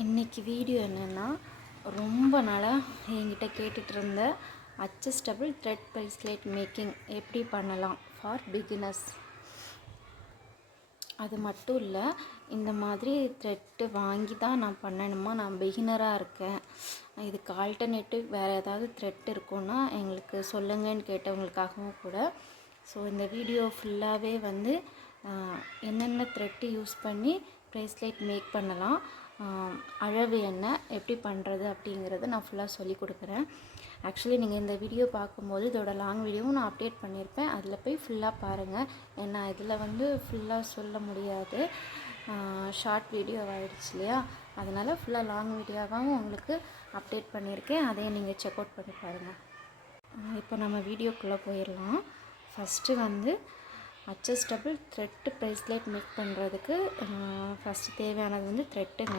இன்றைக்கி வீடியோ என்னென்னா, ரொம்ப நாளாக என்கிட்ட கேட்டுட்டு இருந்த அட்ஜஸ்டபிள் த்ரெட் ப்ரேஸ்லெட் மேக்கிங் எப்படி பண்ணலாம் ஃபார் பிகினர்ஸ். அது மட்டும் இல்லை, இந்த மாதிரி த்ரெட்டு வாங்கி தான் நான் பண்ணணுமா, நான் பிகினராக இருக்கேன், இதுக்கு ஆல்டர்னேட்டிவ் வேறு ஏதாவது த்ரெட் இருக்குன்னா எங்களுக்கு சொல்லுங்கன்னு கேட்டவங்களுக்காகவும் கூட. ஸோ இந்த வீடியோ ஃபுல்லாகவே வந்து என்னென்ன த்ரெட்டு யூஸ் பண்ணி ப்ரேஸ்லெட் மேக் பண்ணலாம், அளவு என்ன, எப்படி பண்ணுறது அப்படிங்கிறத நான் ஃபுல்லாக சொல்லி கொடுக்குறேன். ஆக்சுவலி நீங்கள் இந்த வீடியோ பார்க்கும்போது இதோட லாங் வீடியோவும் நான் அப்டேட் பண்ணியிருப்பேன், அதில் போய் ஃபுல்லாக பாருங்கள். ஏன்னா இதில் வந்து ஃபுல்லாக சொல்ல முடியாது, ஷார்ட் வீடியோ ஆகிடுச்சு இல்லையா, அதனால் ஃபுல்லாக லாங் வீடியோவாகவும் உங்களுக்கு அப்டேட் பண்ணியிருக்கேன், அதையும் நீங்கள் செக் அவுட் பண்ணி பாருங்கள். இப்போ நம்ம வீடியோக்குள்ளே போயிடலாம். ஃபஸ்ட்டு வந்து அட்ஜஸ்டபிள் த்ரெட்டு ப்ரேஸ்லெட் மேக் பண்ணுறதுக்கு ஃபஸ்ட்டு தேவையானது வந்து த்ரெட்டுங்க.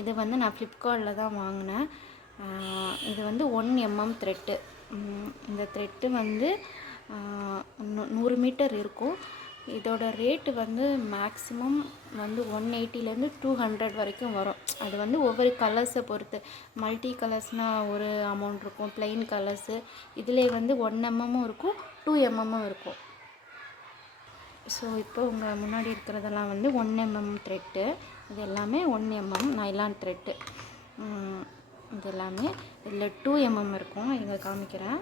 இது வந்து நான் ஃப்ளிப்கார்ட்டில் தான் வாங்கினேன். இது வந்து 1 mm த்ரெட்டு. இந்த த்ரெட்டு வந்து 100 மீட்டர் இருக்கும். இதோட ரேட்டு வந்து மேக்ஸிமம் வந்து 180லேருந்து 200 வரைக்கும் வரும். அது வந்து ஒவ்வொரு கலர்ஸை பொறுத்து. மல்டி கலர்ஸ்னால் ஒரு அமௌண்ட் இருக்கும், ப்ளைன் கலர்ஸு இதிலே வந்து 1 mm இருக்கும், 2 mm இருக்கும். ஸோ இப்போ உங்கள் முன்னாடி இருக்கிறதெல்லாம் வந்து 1 mm த்ரெட்டு. இது எல்லாமே 1 mm நைலான் த்ரெட்டு. இது எல்லாமே இதில் 2 mm இருக்கும், இங்கே காமிக்கிறேன்.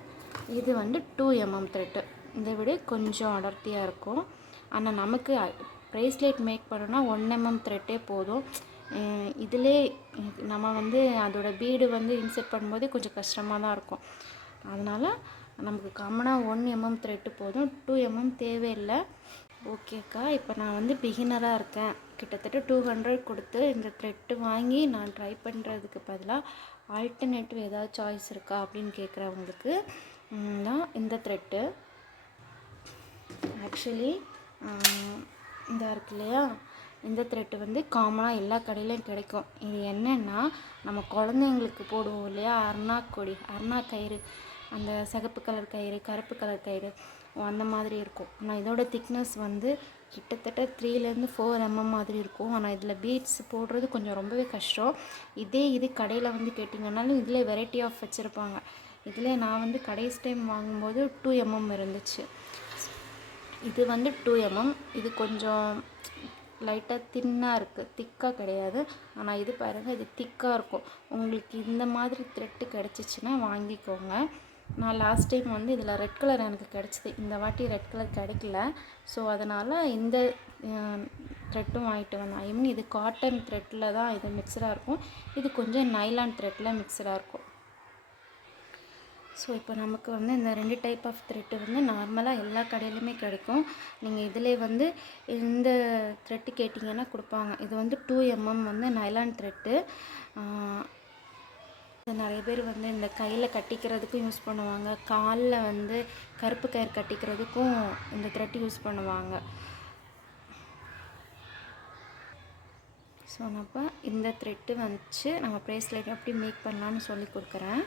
இது வந்து 2 mm த்ரெட்டு. இதை விட கொஞ்சம் அடர்த்தியாக இருக்கும். ஆனால் நமக்கு ப்ரேஸ்லெட் மேக் பண்ணோன்னா 1 mm த்ரெட்டே போதும். இதிலே நம்ம வந்து அதோட பீடு வந்து இன்செர்ட் பண்ணும்போது கொஞ்சம் கஷ்டமாக தான் இருக்கும். அதனால் நமக்கு காமனாக 1 mm த்ரெட்டு போதும், 2 mm தேவையில்லை. ஓகேக்கா, இப்போ நான் வந்து பிகினராக இருக்கேன், கிட்டத்தட்ட 200 கொடுத்து இந்த த்ரெட்டு வாங்கி நான் ட்ரை பண்ணுறதுக்கு பதிலாக ஆல்டர்னேட்டிவ் ஏதாவது சாய்ஸ் இருக்கா அப்படின்னு கேட்குறவங்களுக்கு தான் இந்த த்ரெட்டு. ஆக்சுவலி இந்த இருக்கு இல்லையா, இந்த த்ரெட்டு வந்து காமனாக எல்லா கடையிலையும் கிடைக்கும். இது என்னென்னா, நம்ம குழந்தைங்களுக்கு போடுவோம் இல்லையா, அருணாக்கொடி, அருணாக்கயிறு, அந்த சிகப்பு கலர் கயிறு, கருப்பு கலர் கயிறு, அந்த மாதிரி இருக்கும். ஆனால் இதோட திக்னஸ் வந்து கிட்டத்தட்ட 3லேருந்து 4 mm மாதிரி இருக்கும். ஆனால் இதில் பீட்ஸ் போடுறது கொஞ்சம் ரொம்பவே கஷ்டம். இது கடையில் வந்து கேட்டிங்கன்னாலும் இதில் வெரைட்டி ஆஃப் வச்சுருப்பாங்க. இதில் நான் வந்து கடைசி டைம் வாங்கும்போது 2 mm இருந்துச்சு. இது வந்து 2 mm. இது கொஞ்சம் லைட்டாக தின்னாக இருக்குது, திக்காக கிடையாது. ஆனால் இது பாருங்கள், இது திக்காக இருக்கும். உங்களுக்கு இந்த மாதிரி த்ரெட்டு கிடச்சிச்சின்னா வாங்கிக்கோங்க. நான் லாஸ்ட் டைம் வந்து இதில் ரெட் கலர் எனக்கு கிடச்சிது, இந்த வாட்டி ரெட் கலர் கிடைக்கல. ஸோ அதனால் இந்த த்ரெட்டும் வாங்கிட்டு வந்தேன். ஐ மீன் இது காட்டன் த்ரெட்டில் தான் இது மிக்சராக இருக்கும், இது கொஞ்சம் நைலான் த்ரெட்டில் மிக்சராக இருக்கும். ஸோ இப்போ நமக்கு வந்து இந்த 2 டைப் ஆஃப் த்ரெட்டு வந்து நார்மலாக எல்லா கடையிலையுமே கிடைக்கும். நீங்கள் இதிலே வந்து இந்த த்ரெட்டு கேட்டிங்கன்னா கொடுப்பாங்க. இது வந்து 2 mm வந்து நைலான் த்ரெட்டு. நிறைய பேர் வந்து இந்த கையில் கட்டிக்கிறதுக்கும் யூஸ் பண்ணுவாங்க, காலில் வந்து கருப்பு கயிறு கட்டிக்கிறதுக்கும் இந்த த்ரெட்டு யூஸ் பண்ணுவாங்க. ஸோ நம்ம இந்த த்ரெட்டு வச்சு நம்ம ப்ரேஸ்லெட் எப்படி மேக் பண்ணலான்னு சொல்லி கொடுக்குறேன்.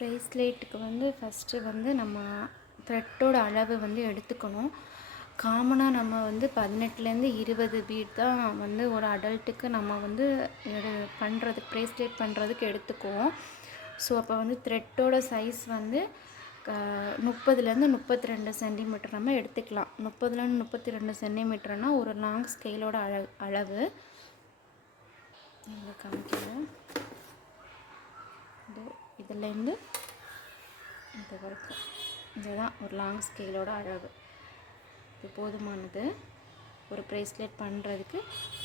ப்ரேஸ்லெட்டுக்கு வந்து ஃபஸ்ட்டு வந்து நம்ம த்ரெட்டோட அளவு வந்து எடுத்துக்கணும். காமனாக நம்ம வந்து 18லேருந்து 20 பீட் தான் வந்து ஒரு அடல்ட்டுக்கு நம்ம வந்து பண்ணுறதுக்கு ப்ரேஸ்லெட் பண்ணுறதுக்கு எடுத்துக்குவோம். ஸோ அப்போ வந்து த்ரெட்டோட சைஸ் வந்து 30லேருந்து 32 சென்டிமீட்டர் நம்ம எடுத்துக்கலாம். 30லேருந்து 32 சென்டிமீட்டர்னால் ஒரு லாங் ஸ்கேலோட அளவு இங்கே காமிக்கிறேன். இதுலேருந்து இது வரைக்கும் இதுதான் ஒரு லாங் ஸ்கேலோட அளவு. இது போதுமானது ஒரு ப்ரேஸ்லெட் பண்ணுறதுக்கு.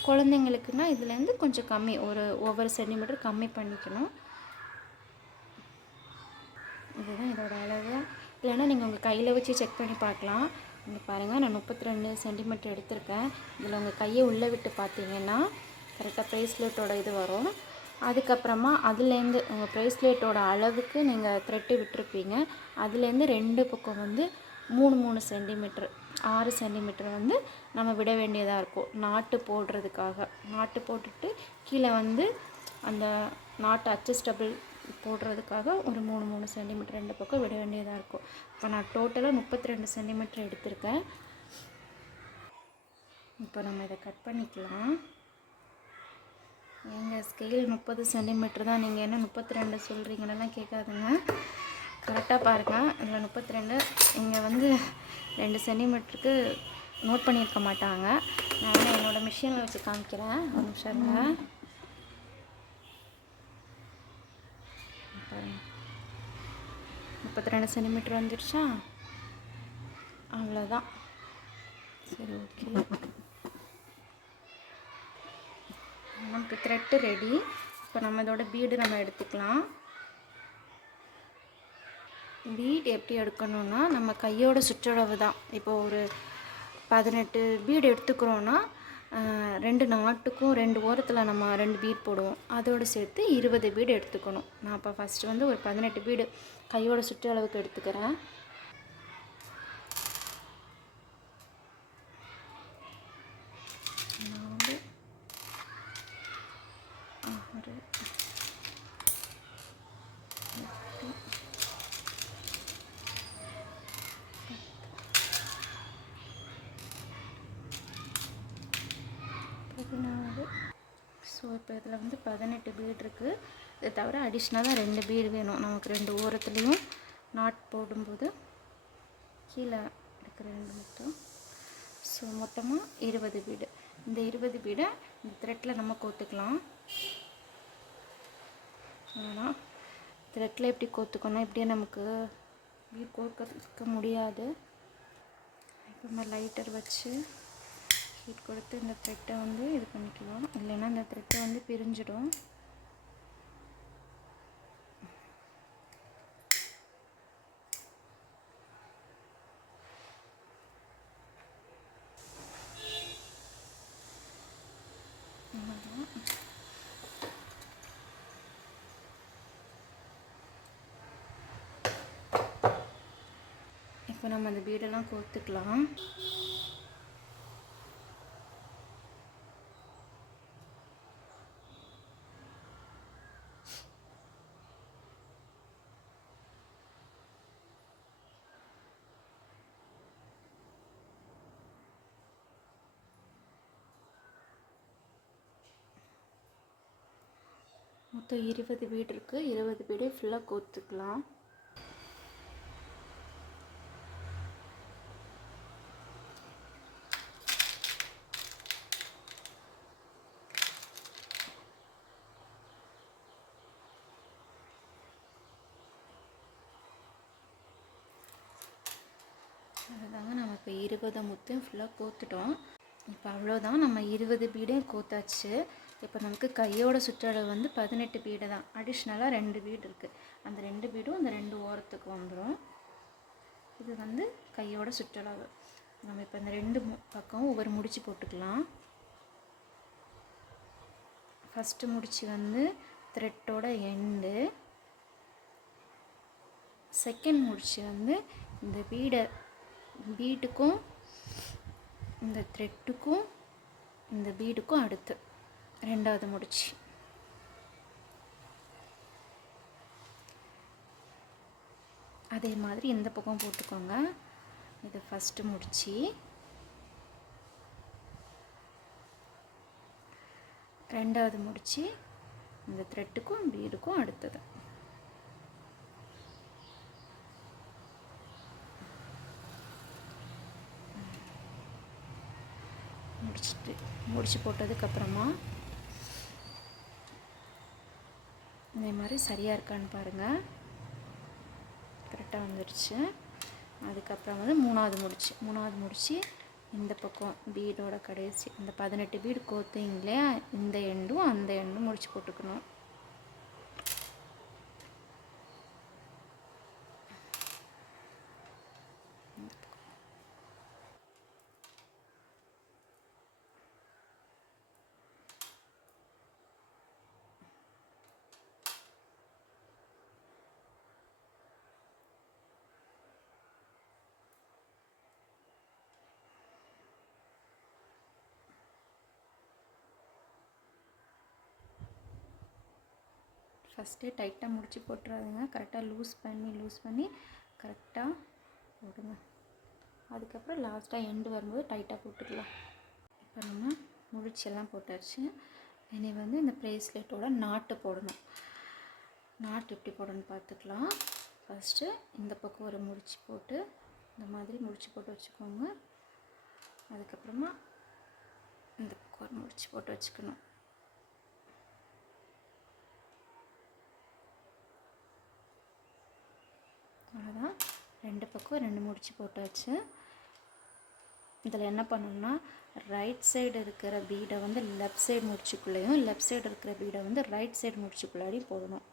குழந்தைங்களுக்குன்னா இதுலேருந்து கொஞ்சம் கம்மி, ஒவ்வொரு சென்டிமீட்டர் கம்மி பண்ணிக்கணும். இதுதான் இதோட அளவு. இல்லைன்னா நீங்கள் உங்கள் கையில் வச்சு செக் பண்ணி பார்க்கலாம். இங்கே பாருங்கள், நான் 32 சென்டிமீட்டர் எடுத்திருக்கேன். இதில் உங்கள் கையை உள்ளே விட்டு பார்த்தீங்கன்னா கரெக்டாக ப்ரேஸ்லெட்டோட இது வரும். அதுக்கப்புறமா அதுலேருந்து உங்கள் ப்ரேஸ்லெட்டோட அளவுக்கு நீங்கள் த்ரெட்டு விட்டுருப்பீங்க, அதுலேருந்து 2 பக்கம் வந்து 3 சென்டிமீட்டர் 6 சென்டிமீட்டர் வந்து நம்ம விட வேண்டியதாக இருக்கும். நாட்டு போடுறதுக்காக, நாட்டு போட்டுட்டு கீழே வந்து அந்த நாட்டு அட்ஜஸ்டபிள் போடுறதுக்காக ஒரு 3 சென்டிமீட்டர் 2 பக்கம் விட வேண்டியதாக இருக்கும். இப்போ நான் டோட்டலாக 32 சென்டிமீட்டர் எடுத்திருக்கேன். இப்போ நம்ம இதை கட் பண்ணிக்கலாம். எங்கள் ஸ்கேல் 30 சென்டிமீட்டர் தான், நீங்கள் என்ன 32 சொல்கிறீங்களெல்லாம் கேட்காதுங்க. கரெக்டாக பாருங்கள். இதில் 32, இங்கே வந்து 2 சென்டிமீட்டருக்கு நோட் பண்ணியிருக்க மாட்டாங்க. நான் என்னோடய மிஷினில் வச்சு காமிக்கிறேன். ஒரு நிமிஷம் இருங்க. 32 சென்டிமீட்டர் வந்துடுச்சா? அவ்வளோதான். சரி, ஓகே. நமக்கு த்ரெட்டு ரெடி. இப்போ நம்ம இதோட பீடு நம்ம எடுத்துக்கலாம். பீட் எப்படி எடுக்கணும்னா, நம்ம கையோட சுற்றளவு தான். இப்போ ஒரு 18 பீடு எடுத்துக்கிறோன்னா 2 நாட்டுக்கும் 2 ஓரத்தில் நம்ம 2 பீட் போடுவோம். அதோடு சேர்த்து 20 பீடு எடுத்துக்கணும். நான் இப்போ ஃபஸ்ட்டு வந்து ஒரு 18 பீடு கையோட சுற்றளவுக்கு எடுத்துக்கிறேன். ஸோ இப்போ இதில் வந்து 18 பீடு இருக்குது. இதை தவிர அடிஷ்னலாக 2 பீடு வேணும் நமக்கு. 2 ஓரத்துலேயும் நாட் போடும்போது கீழே இருக்கிற 2 மட்டும். ஸோ மொத்தமாக 20 பீடு. இந்த 20 பீடை இந்த த்ரெட்டில் நம்ம கோத்துக்கலாம். ஆனால் த்ரெட்டில் எப்படி கோத்துக்கணும், இப்படியே நமக்கு பீட் கோர்க்க முடியாது. இப்போ நம்ம லைட்டர் வச்சு ஹீட் கொடுத்து இந்த த்ரெட்டை வந்து இது பண்ணிக்கலாம். இல்லைன்னா இந்த த்ரெட்டை வந்து பிரிஞ்சிடும். இப்போ நம்ம அந்த பீடெல்லாம் கோர்த்துக்கலாம். மொத்தம் 20 பீடு இருக்குது. 20 பீடே ஃபுல்லாக கோர்த்துக்கலாம். அதுதாங்க நம்ம இப்போ 20 முத்தையும் ஃபுல்லாக கோத்துட்டோம். இப்போ அவ்வளோதான், நம்ம 20 பீடையும் கோத்தாச்சு. இப்போ நமக்கு கையோட சுற்றளவு வந்து 18 பீடு தான். அடிஷ்னலாக 2 பீடு இருக்குது. அந்த 2 பீடும் அந்த 2 ஓரத்துக்கு வந்துடும். இது வந்து கையோட சுற்றளவு. நம்ம இப்போ இந்த 2 பக்கம் ஒவ்வொரு முடிச்சு போட்டுக்கலாம். ஃபஸ்ட்டு முடிச்சு வந்து த்ரெட்டோட எண்டு. செகண்ட் முடிச்சு வந்து இந்த பீட்டுக்கும் இந்த த்ரெட்டுக்கும் இந்த பீடுக்கும் அடுத்து 2வது முடிச்சு. அதே மாதிரி இந்த பக்கம் போட்டுக்கோங்க. இது ஃபஸ்ட்டு முடிச்சு. 2வது முடிச்சு இந்த த்ரெட்டுக்கும் பீடுக்கும் அடுத்தது. முடிச்சு போட்டதுக்கப்புறமா இதே மாதிரி சரியாக இருக்கான்னு பாருங்கள். கரெக்டாக வந்துடுச்சு. அதுக்கப்புறம் வந்து 3வது முடிச்சு இந்த பக்கம் பீடோட கடைசி இந்த 18 பீடு கோத்திங்களே, இந்த எண்டும் அந்த எண்டும் முடிச்சு போட்டுக்கணும். ஃபஸ்ட்டே டைட்டாக முடிச்சு போட்டுறாதுங்க. கரெக்டாக லூஸ் பண்ணி கரெக்டாக போடுங்க. அதுக்கப்புறம் லாஸ்ட்டாக எண்டு வரும்போது டைட்டாக போட்டுக்கலாம். இப்போ இப்போ நம்ம முடிச்செல்லாம் போட்டாச்சு. இனி வந்து இந்த ப்ரேஸ்லெட்டோட நாட்டு போடணும். நாட்டு எப்படி போடணும்னு பார்த்துக்கலாம். ஃபஸ்ட்டு இந்த பக்கம் ஒரு முடிச்சு போட்டு இந்த மாதிரி முடிச்சு போட்டு வச்சுக்கோங்க. அதுக்கப்புறமா இந்த பக்கம் ஒரு முடிச்சு போட்டு வச்சுக்கணும். அவ்வளோதான். 2 பக்கம் 2 முடிச்சு போட்டாச்சு. இதில் என்ன பண்ணணும்னா ரைட் சைடு இருக்கிற பீடை வந்து லெஃப்ட் சைடு முடிச்சுக்குள்ளேயும், லெஃப்ட் சைடு இருக்கிற பீடை வந்து ரைட் சைடு முடிச்சுக்குள்ளாடியும் போடணும்.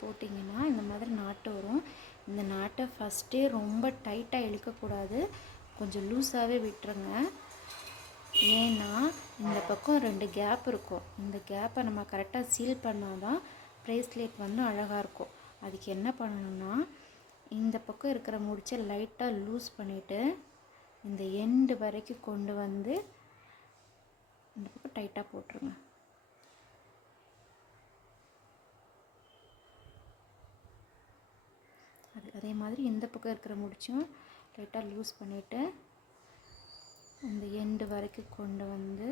போட்டிங்கன்னா இந்த மாதிரி நாட்டு வரும். இந்த நாட்டை ஃபஸ்ட்டே ரொம்ப டைட்டாக இழுக்கக்கூடாது, கொஞ்சம் லூஸாகவே விட்டுருங்க. ஏன்னா இந்த பக்கம் 2 கேப் இருக்கும். இந்த கேப்பை நம்ம கரெக்டாக சீல் பண்ணால் தான் ப்ரேஸ்லெட் வந்து அழகாக இருக்கும். அதுக்கு என்ன பண்ணணும்னா இந்த பக்கம் இருக்கிற முடிச்சை லைட்டாக லூஸ் பண்ணிவிட்டு இந்த எண்டு வரைக்கும் கொண்டு வந்து இந்த பக்கம் டைட்டாக போட்டுருங்க. அதே மாதிரி இந்த பக்கம் இருக்கிற முடிச்சும் லைட்டாக லூஸ் பண்ணிவிட்டு இந்த எண்டு வரைக்கும் கொண்டு வந்து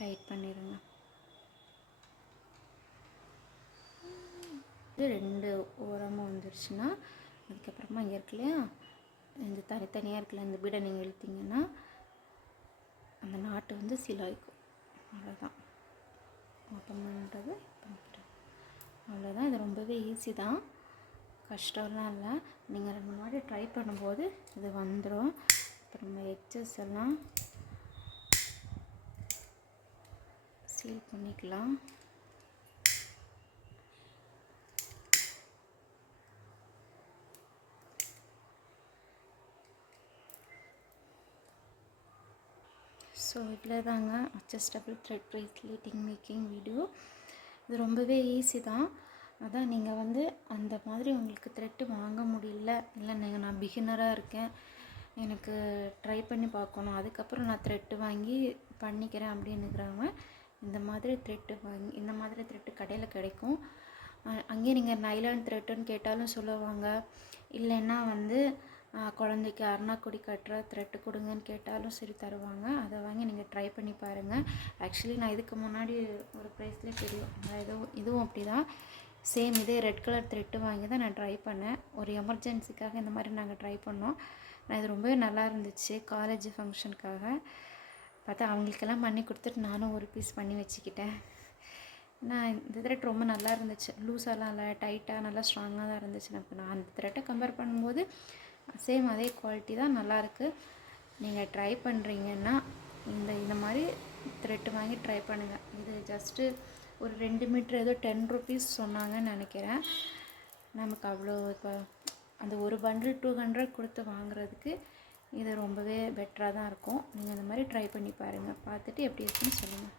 டைட் பண்ணிடுங்க. இது 2 ஓரமாக வந்துருச்சுன்னா அதுக்கப்புறமா இங்கே இருக்கு இல்லையா, இந்த தனித்தனியாக இருக்குல்ல, இந்த பீடை நீங்கள் இழுத்தீங்கன்னா அந்த நாட்டு வந்து சீலாகிக்கும். அவ்வளோதான். ஓப்பன் பண்ணுறது பண்ணிக்கிறேன். அவ்வளோதான். இது ரொம்பவே ஈஸி தான், கஷ்டம்லாம் இல்லை. நீங்கள் 2 வாட்டி ட்ரை பண்ணும்போது இது வந்துடும். இப்போ நம்ம எட்ஜஸ் எல்லாம் சீல் பண்ணிக்கலாம். ஸோ இதில் தாங்க அட்ஜஸ்டபிள் த்ரெட் ப்ரேஸ்லெட்டிங் மேக்கிங் வீடியோ. இது ரொம்பவே ஈஸி தான். அதான் நீங்கள் வந்து அந்த மாதிரி உங்களுக்கு த்ரெட்டு வாங்க முடியல, இல்லை நீங்கள் நான் பிகினராக இருக்கேன், எனக்கு ட்ரை பண்ணி பார்க்கணும், அதுக்கப்புறம் நான் த்ரெட்டு வாங்கி பண்ணிக்கிறேன் அப்படின்னுக்கிறவங்க இந்த மாதிரி த்ரெட்டு வாங்கி, இந்த மாதிரி த்ரெட்டு கடையில் கிடைக்கும். அங்கேயே நீங்கள் நைலான் த்ரெட்டுன்னு கேட்டாலும் சொல்லுவாங்க. இல்லைன்னா வந்து குழந்தைக்கு அருணாக்கொடி கட்டுற த்ரெட்டு கொடுங்கன்னு கேட்டாலும் சரி தருவாங்க. அதை வாங்கி நீங்கள் ட்ரை பண்ணி பாருங்கள். ஆக்சுவலி நான் இதுக்கு முன்னாடி ஒரு ப்ரைஸ்லேயே தெரியும், இதுவும் அப்படி தான், சேம் இதே ரெட் கலர் த்ரெட்டு வாங்கி தான் நான் ட்ரை பண்ணேன். ஒரு எமர்ஜென்சிக்காக இந்த மாதிரி நாங்கள் ட்ரை பண்ணோம். நான் இது ரொம்பவே நல்லா இருந்துச்சு. காலேஜ் ஃபங்க்ஷனுக்காக பார்த்தா அவங்களுக்கெல்லாம் பண்ணி கொடுத்துட்டு நானும் ஒரு பீஸ் பண்ணி வச்சுக்கிட்டேன். நான் இந்த த்ரெட் ரொம்ப நல்லா இருந்துச்சு, லூஸாலாம் இல்லை, டைட்டாக நல்லா ஸ்ட்ராங்காக தான் இருந்துச்சு. நான் அந்த த்ரெட்டை கம்பேர் பண்ணும்போது சேம் அதே குவாலிட்டி தான், நல்லாயிருக்கு. நீங்கள் ட்ரை பண்ணுறீங்கன்னா இந்த மாதிரி த்ரெட்டு வாங்கி ட்ரை பண்ணுங்கள். இது ஜஸ்ட்டு ஒரு 2 மீட்ரு ஏதோ 10 ருபீஸ் சொன்னாங்கன்னு நினைக்கிறேன். நமக்கு அவ்வளோ இப்போ அந்த ஒரு பண்டில் 200 கொடுத்து வாங்குறதுக்கு இது ரொம்பவே பெட்டராக தான் இருக்கும். நீங்கள் இந்த மாதிரி ட்ரை பண்ணி பாருங்கள், பார்த்துட்டு எப்படி இருக்குன்னு சொல்லுங்கள்.